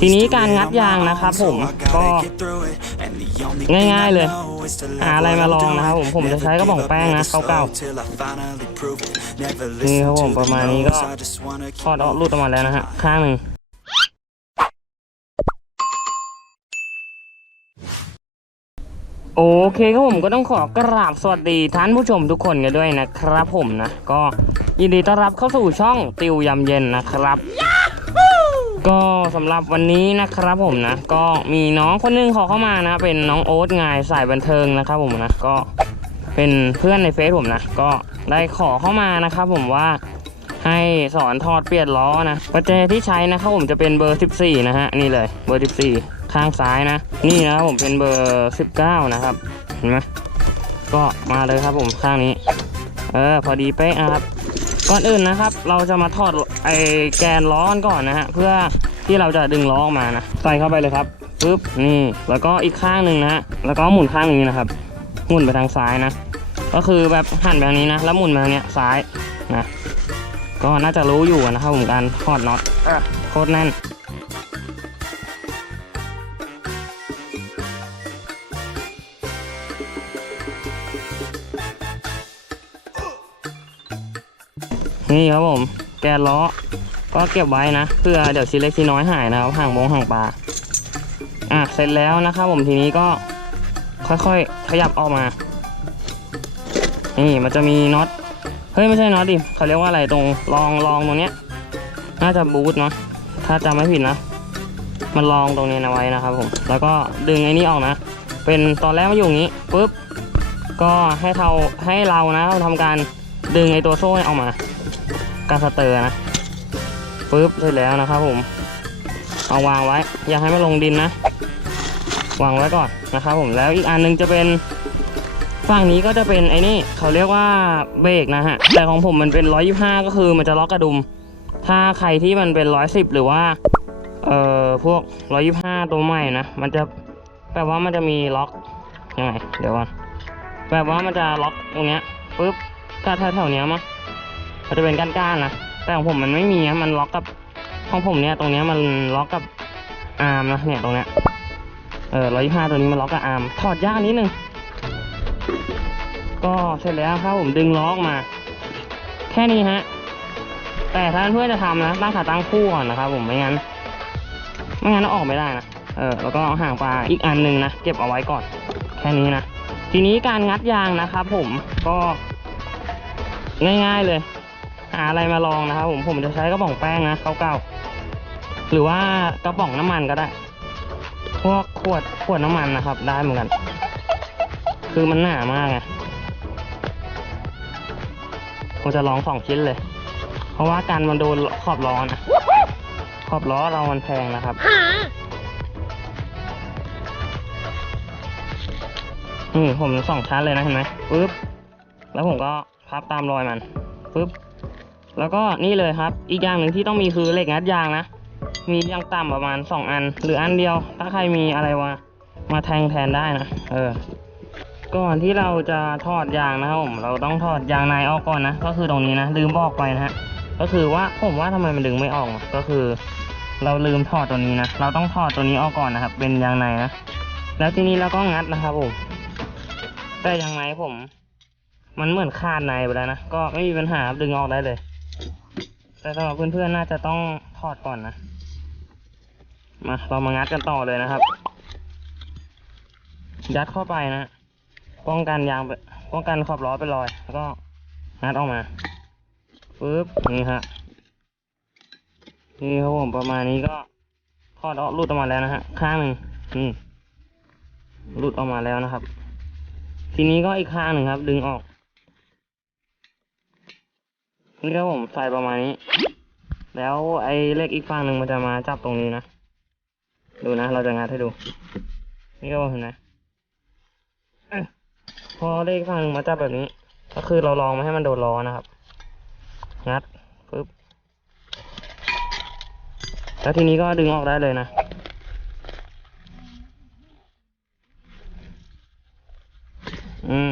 ทีนี้การงัดยางนะครับผมก็ง่ายๆเลยหาอะไรมาลองนะครับผมผมจะใช้กระป๋องแป้งนะเก่าๆนี่ครับผมประมาณนี้ก็ทอดออกรูดออกมาแล้วนะฮะข้างหนึ่งโอเคครับผมก็ต้องขอกราบสวัสดีท่านผู้ชมทุกคนกันด้วยนะครับผมนะ ก็ยินดีต้อนรับเข้าสู่ช่องติวยำเย็นนะครับ ก็สำหรับวันนี้นะครับผมนะ ก็มีน้องคนหนึงขอเข้ามานะ เป็นน้องโอ๊ตงายสายบันเทิงนะครับผมนะก็เป็นเพื่อนในเฟซผมนะ ก็ได้ขอเข้ามานะครับผมว่าให้สอนถอดเปลี่ยนล้อนะประแจที่ใช้นะครับผมจะเป็นเบอร์ 14 นะฮะนี่เลยเบอร์ 14 ข้างซ้ายนะ นี่นะครับผมเป็นเบอร์ 19 นะครับเห็นไหมก็มาเลยครับผมข้างนี้ เออพอดีเป๊ะนะครับ ก่อนอื่นนะครับ เราจะมาถอดไอแกนล้อกันก่อนนะฮะเพื่อที่เราจะดึงล้อออกมานะใส่เข้าไปเลยครับปึ๊บนี่แล้วก็อีกข้างหนึ่งนะฮะแล้วก็หมุนข้างนี้นะครับหมุนไปทางซ้ายนะ ก็คือแบบหันแบบนี้นะ แล้วหมุนไปทางเนี้ยซ้ายนะก็น่าจะรู้อยู่นะครับผมการถอดน็อตโคตรแน่น นี่ครับผมแกนล้อก็เก็บไว้นะเพื่อเดี๋ยวชิ้นเล็กชิ้นน้อยหายนะครับห่างบงห่างปลาอะเสร็จแล้วนะครับผมทีนี้ก็ค่อยๆ ขยับออกมา นี่มันจะมีน็อตเฮ้ยไม่ใช่น็อตดิเขาเรียกว่าอะไรตรงรองรองตรงเนี้ย น่าจะบูทเนาะถ้าจำไม่ผิดนะมันรองตรงนี้นะไว้นะครับผมแล้วก็ดึงไอ้นี้ออกนะ เป็นตอนแรกมาอยู่อย่างนี้ปุ๊บก็ให้เราให้เรานะทำการดึงไอ้ตัวโซ่เนี่ยออกมา กาสเตอร์นะปึ๊บเสร็จแล้วนะครับผมเอาวางไว้ อย่าให้มันลงดินนะ วางไว้ก่อนนะครับผมแล้วอีกอันหนึงจะเป็นฝั่งนี้ก็จะเป็นไอ้นี่เขาเรียกว่าเบรกนะฮะแต่ของผมมันเป็น 125 ก็คือมันจะล็อกกระดุม ถ้าใครที่มันเป็น 110 หรือว่าเอ่อพวก 125 ตัวใหม่นะมันจะแปลว่ามันจะมีล็อกยังไงเดี๋ยวก่อนแปลว่ามันจะล็อกตรงเนี้ยปึ๊บก็แถวๆเนี้ยมั้ง มันจะเป็นก้านๆนะ แต่ของผมมันไม่มีนะมันล็อกกับของผมเนี่ยตรงเนี้ยมันล็อกกับอาร์มนะเนี่ยตรงเนี้ย เออร้อยห้าตัวนี้มันล็อกกับอาร์มถอดยากนิดนึง ก็เสร็จแล้วครับผมดึงล้อกมา แค่นี้ฮะ แต่ถ้าเพื่อนจะทำนะตั้งขาตั้งคู่ก่อนนะครับผมไม่งั้น ไม่งั้นเอาออกไม่ได้นะ เออแล้วก็เอาห่างปลาอีกอันหนึ่งนะเก็บเอาไว้ก่อน แค่นี้นะ ทีนี้การงัดยางนะครับผมก็ง่ายๆเลย หาอะไรมาลองนะครับผมผมจะใช้กระป๋องแป้งนะเก่าๆหรือว่ากระป๋องน้ำมันก็ได้ พวกขวดขวดน้ำมันนะครับ ได้เหมือนกัน คือมันหนามากไงผมจะลองสองชิ้นเลย เพราะว่าการมันโดนขอบล้อนะขอบล้อเรามันแพงนะครับนี่ผมสองชั้นเลยนะเห็นไหมปึ๊บ แล้วผมก็พับตามรอยมันปึ๊บ แล้วก็นี่เลยครับ อีกอย่างหนึ่งที่ต้องมีคือเหล็กงัดยางนะ มียังต่ำประมาณสองอัน หรืออันเดียว ถ้าใครมีอะไรวะมาแทงแทนได้นะ เออ ก่อนที่เราจะถอดยางนะครับผม เราต้องถอดยางในออกก่อนนะ ก็คือตรงนี้นะ ลืมบอกไปนะฮะ ก็คือว่าผมว่าทำไมมันดึงไม่ออก ก็คือ เราลืมถอดตัวนี้นะ เราต้องถอดตัวนี้ออกก่อนนะครับ เป็นยางในนะ แล้วทีนี้เราก็งัดนะครับผม แต่ยางในผม มันเหมือนขาดในไปแล้วนะ ก็ไม่มีปัญหาดึงออกได้เลย แต่สำหรับเพื่อนๆน่าจะต้องถอดก่อนนะ มาเรามางัดกันต่อเลยนะครับ ยัดเข้าไปนะ ป้องกันยางไปป้องกันขอบล้อเป็นรอย แล้วก็งัดออกมาปึ๊บนี่ฮะนี่ครับผมประมาณนี้ก็ถอดออกหลุดออกมาแล้วนะฮะข้างหนึ่งนี่หลุดออกมาแล้วนะครับ ทีนี้ก็อีกข้างหนึ่งครับ ดึงออก นี่ครับผมใส่ประมาณนี้ แล้วไอ้เลขอีกฝั่งหนึ่งมันจะมาจับตรงนี้นะ ดูนะ เราจะงัดให้ดู นี่ก็เห็นไหมพอเลขอีกฝั่งหนึ่งมาจับแบบนี้ ก็คือเราลองไม่ให้มันโดนล้อนะครับ งัดปึ๊บ แล้วทีนี้ก็ดึงออกได้เลยนะอืม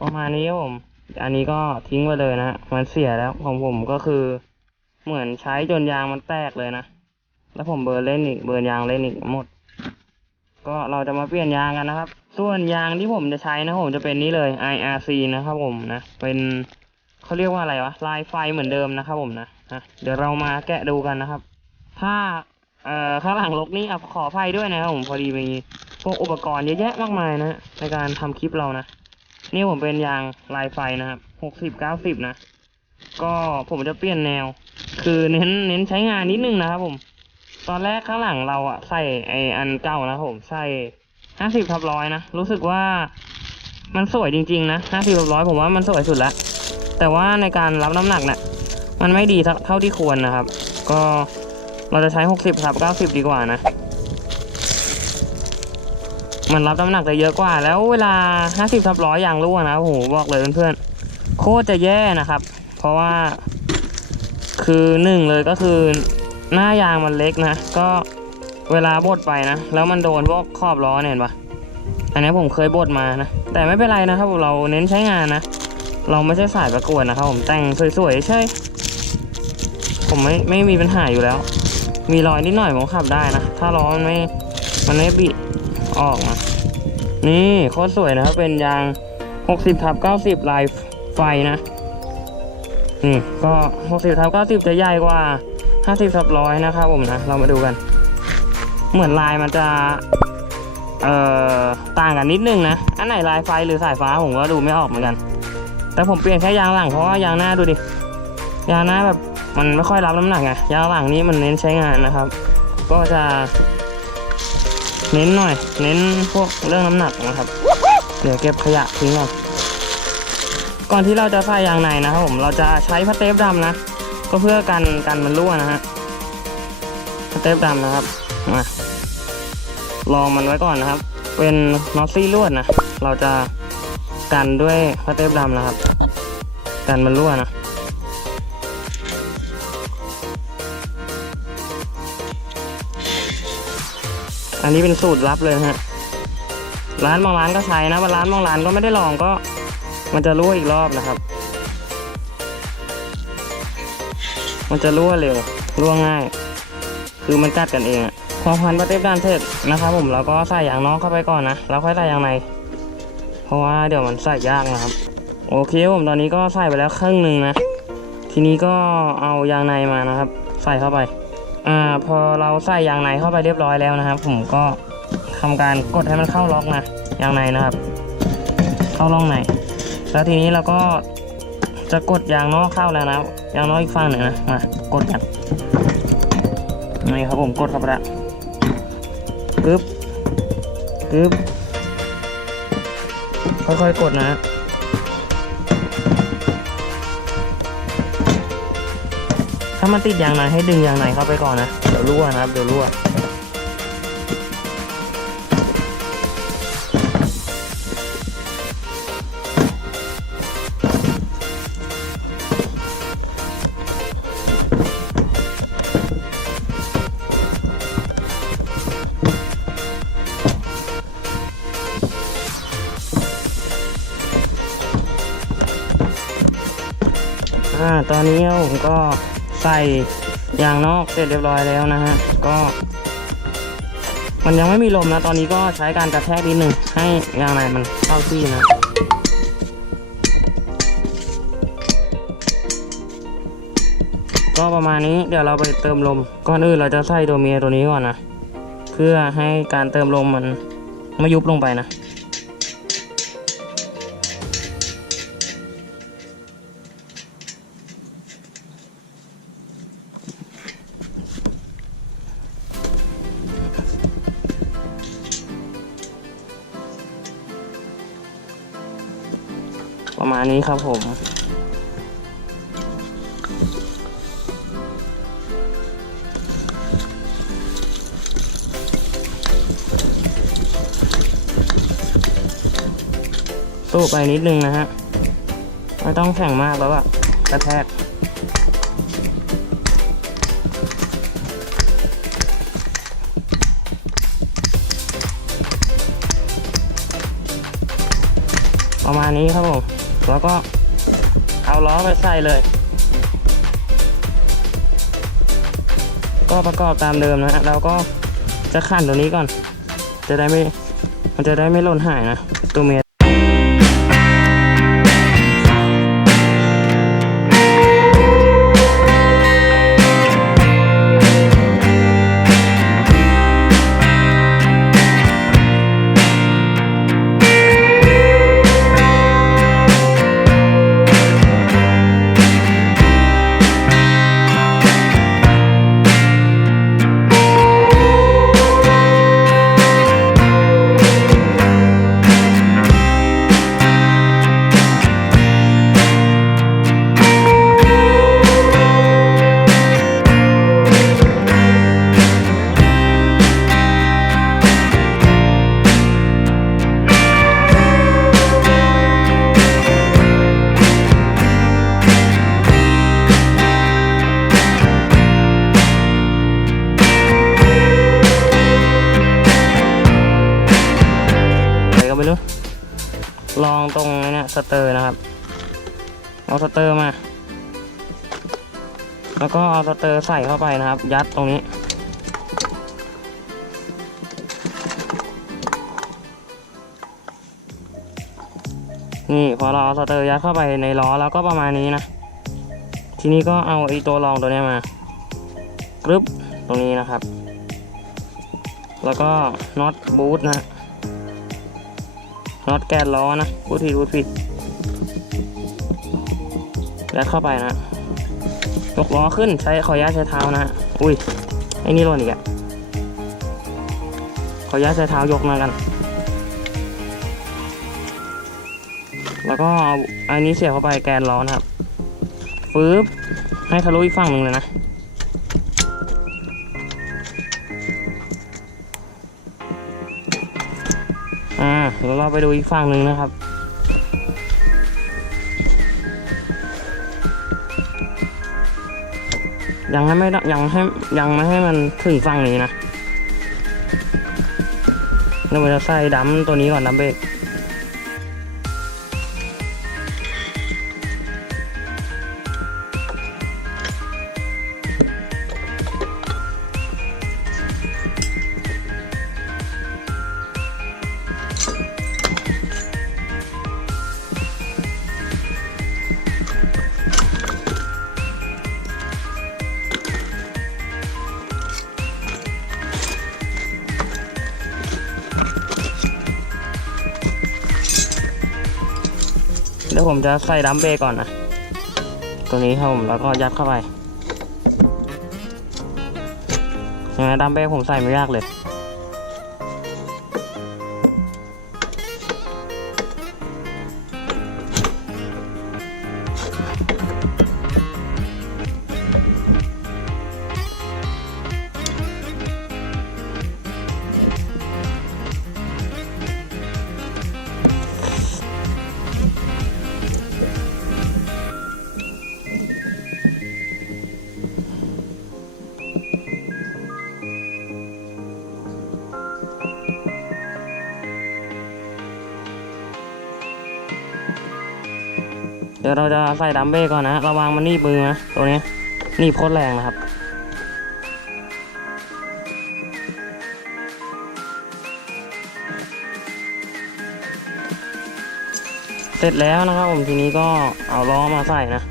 ประมาณนี้ครับผม อันนี้ก็ทิ้งไปเลยนะฮะมันเสียแล้วของผมก็คือ เหมือนใช้จนยางมันแตกเลยนะ แล้วผมเบิร์นเล่นอีกเบิร์นยางเล่นอีกหมด ก็เราจะมาเปลี่ยนยางกันนะครับ ส่วนยางที่ผมจะใช้นะผมจะเป็นนี้เลย IRC นะครับผมนะ เป็นเขาเรียกว่าอะไรวะลายไฟเหมือนเดิมนะครับผมนะะเดี๋ยวเรามาแกะดูกันนะครับ ถ้าเอ่อข้างหลังลกนี่อะขออภัยด้วยนะครับผมพอดีมีพวกอุปกรณ์เยอะแยะมากมายนะในการทำคลิปเรานะ นี่ผมเป็นยางลายไฟนะครับหกสิบเก้าสิบนะ ก็ผมจะเปลี่ยนแนว คือเน้นเน้นใช้งานนิดนึงนะครับผม ตอนแรกข้างหลังเราอะใส่ไออันเก่านะผมใส่ห้าสิบทับร้อยนะ รู้สึกว่ามันสวยจริงๆนะห้าสิบทับร้อยผมว่ามันสวยสุดละ แต่ว่าในการรับน้ำหนักเนี่ยมันไม่ดีเท่าเท่าที่ควรนะครับ ก็เราจะใช้หกสิบทับเก้าสิบดีกว่านะ มันรับน้ำหนักได้เยอะกว่า แล้วเวลาห้าสิบทับร้อยอย่างรั่วนะโอ้โหบอกเลยเพื่อนๆโคตรจะแย่นะครับ เพราะว่า คือหนึ่งเลยก็คือ หน้ายางมันเล็กนะ ก็เวลาบดไปนะ แล้วมันโดนพวกขอบล้อเนี่ยเห็นปะอันนี้ผมเคยบดมานะ แต่ไม่เป็นไรนะครับเราเน้นใช้งานนะ เราไม่ใช่สายประกวดนะครับ ผมแต่งสวยๆใช่ ผมไม่ไม่มีปัญหาอยู่แล้ว มีรอยนิดหน่อยผมขับได้นะ ถ้าล้อมันไม่มันไม่บิด ออกนะนี่โคตรสวยนะครับ เป็นยาง 60ทับ90 ลายไฟนะ นี่ก็ 60ทับ90 จะใหญ่กว่า 50ทับร้อยนะครับผมนะ เรามาดูกัน เหมือนลายมันจะเอ่อต่างกันนิดนึงนะ อันไหนลายไฟหรือสายฟ้าผมก็ดูไม่ออกเหมือนกัน แต่ผมเปลี่ยนแค่ยางหลังเพราะว่ายางหน้าดูดิ ยางหน้าแบบมันไม่ค่อยรับน้ำหนักไง ยางหลังนี้มันเน้นใช้งานนะครับ ก็จะ เน้นหน่อย เน้นพวกเรื่องน้ำหนักนะครับ เดี๋ยวเก็บขยะทิ้งก่อนก่อนที่เราจะใส่ยางในนะครับผมเราจะใช้พาสเทปดำนะ ก็เพื่อกันกันมันรั่วนะฮะพาสเทปดำนะครับมาลองมันไว้ก่อนนะครับ เป็นนอตซี่ลวดนะ เราจะกันด้วยพาสเทปดำนะครับ กันมันรั่วนะ อันนี้เป็นสูตรลับเลยฮะ ร้านบางร้านก็ใช้นะบางร้านบางร้านก็ไม่ได้ลองก็ มันจะรั่วอีกรอบนะครับ มันจะรั่วเร็วรั่วง่าย คือมันกัดกันเองอะพอพันประเทศด้านเสร็จนะครับผมเราก็ใส่ยางนอกเข้าไปก่อนนะแล้วค่อยใส่ยางใน เพราะว่าเดี๋ยวมันใส่ยากนะครับ โอเคผมตอนนี้ก็ใส่ไปแล้วครึ่งหนึ่งนะ ทีนี้ก็เอายางในมานะครับ ใส่เข้าไป อ่าพอเราใส่ยางในเข้าไปเรียบร้อยแล้วนะครับ ผมก็ทำการกดให้มันเข้าล็อกนะยางในนะครับ เข้าร่องในแล้วทีนี้เราก็จะกดยางนอกเข้าแล้วนะยางนอกอีกฝั่งหนึ่งนะมากดกันนี่ครับผมกดเข้าไปแล้วกึ๊บกึ๊บค่อยๆกดนะ ถ้ามันติดยางในให้ดึงยางในเข้าไปก่อนนะ เดี๋ยวรั่วนะครับ เดี๋ยวรั่วอ่าตอนนี้ผมก็ ใส่ยางนอกเสร็จเรียบร้อยแล้วนะฮะ ก็ มันยังไม่มีลมนะ ตอนนี้ก็ใช้การกระแทกนิดหนึ่งให้ยางในมันเข้าที่นะก็ประมาณนี้เดี๋ยวเราไปเติมลม ก่อนอื่นเราจะใส่ตัวเมียตัวนี้ก่อนนะ เพื่อให้การเติมลมมันไม่ยุบลงไปนะ มาณนี้ครับผม สู้ไปนิดนึงนะฮะ ไม่ต้องแข่งมากแล้วอะกระแทกประมาณนี้ครับผม แล้วก็เอาล้อไปใส่เลย ก็ประกอบตามเดิมนะฮะเราก็จะขั้นตัวนี้ก่อน จะได้ไม่ มันจะได้ไม่หล่นหายนะ ตัวเมีย สเตอร์นะครับ เอาสเตอร์มา แล้วก็เอาสเตอร์ใส่เข้าไปนะครับ ยัดตรงนี้ นี่พอเราเอาสเตอร์ยัดเข้าไปในล้อแล้วก็ประมาณนี้นะ ทีนี้ก็เอาไอ้ตัวรองตัวนี้มากรึบตรงนี้นะครับ แล้วก็น็อตบูทนะ น็อตแกนล้อนะพูดผิดพูดผิดยัดเข้าไปนะยกล้อขึ้นใช้ขออนุญาใช้เท้านะอุ้ยไอ้นี่หล่นอีกอะขออนุญาใช้เท้ายกมากัน แล้วก็เอาอันนี้เสียบเข้าไปแกนล้อนะครับฟืบให้ทะลุอีกฝั่งหนึ่งเลยนะ เดี๋ยวเราไปดูอีกฝั่งหนึ่งนะครับ ยังให้ไม่ยังให้ยังไม่ให้มันถึงฝั่งนี้นะเราจะใส่ดัมตัวนี้ก่อนดัมเบรก ดี๋ยวผมจะใส่ดัมเบลก่อนนะ ตัวนี้ครับผมแล้วก็ยัดเข้าไปใช่ไหมดัมเบลผมใส่ไม่ยากเลย เดี๋ยวเราจะใส่ดัมเบ้ก่อนนะระวังมันหนีบมือนะตัวนี้หนีบโคตรแรงนะครับเสร็จแล้วนะครับผมทีนี้ก็เอาล้อมาใส่นะ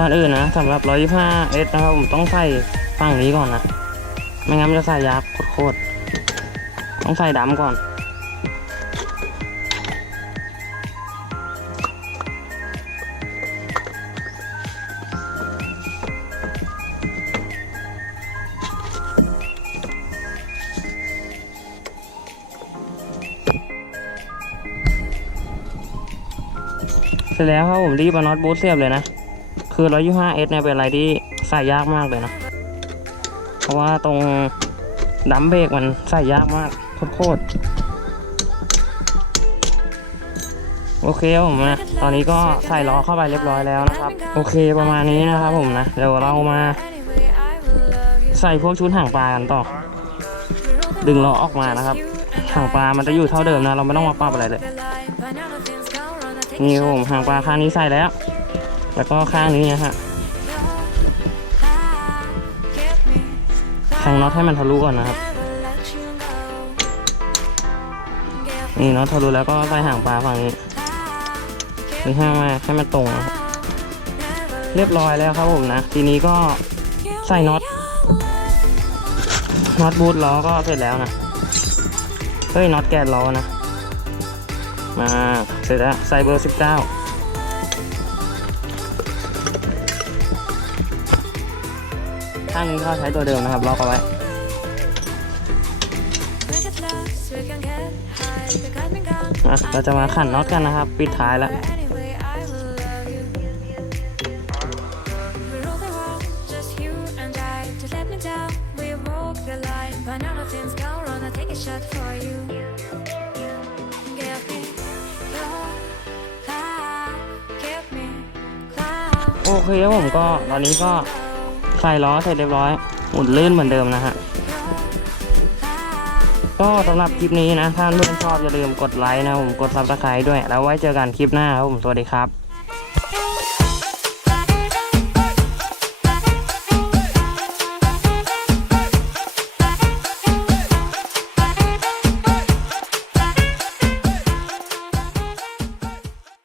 ก่อนอื่นนะสำหรับ 125S นะครับผมต้องใส่ฝั่งนี้ก่อนนะไม่งั้นมันจะใส่ยากโคตรต้องใส่ดำก่อน เสร็จแล้วครับผมรีบเอาน็อตบูทเสียบเลยนะ คือ 125S เนี่ยเป็นอะไรที่ใส่ยากมากเลยนะ เพราะว่าตรงดัมเบรกมันใส่ยากมากโคตรโอเคผมนะ ตอนนี้ก็ใส่ล้อเข้าไปเรียบร้อยแล้วนะครับ โอเคประมาณนี้นะครับผมนะ เดี๋ยวเรามาใส่พวกชุดห่างปลากันต่อ ดึงล้อออกมานะครับ ห่างปลามันจะอยู่เท่าเดิมนะ เราไม่ต้องมาปรับอะไรเลย นี่ผมห่างปลาข้างนี้ใส่แล้ว แล้วก็ข้างนี้นะฮะแทงน็อตให้มันทะลุก่อนนะครับ นี่น็อตทะลุแล้วก็ใส่ห่างปลาฝั่งนี้นี่ให้มาให้มันตรงนะครับเรียบร้อยแล้วครับผมนะ ทีนี้ก็ใส่น็อตน็อตบูทล้อก็เสร็จแล้วนะ เฮ้ยน็อตแกนล้อนะ มา เสร็จแล้ว ใส่เบอร์19 ข้างนี้ก็ใช้ตัวเดิมนะครับล็อกเอาไว้อะเราจะมาขันน็อตกันนะครับ ปิดท้ายแล้วโอเคครับผมก็ตอนนี้ก็ ใส่ล้อเสร็จเรียบร้อยหมุนลื่นเหมือนเดิมนะฮะก็สำหรับคลิปนี้นะ ถ้าเพื่อนชอบอย่าลืมกดไลค์นะผมกดซับสไครต์ด้วย แล้วไว้เจอกันคลิปหน้าครับผมสวัสดีครับ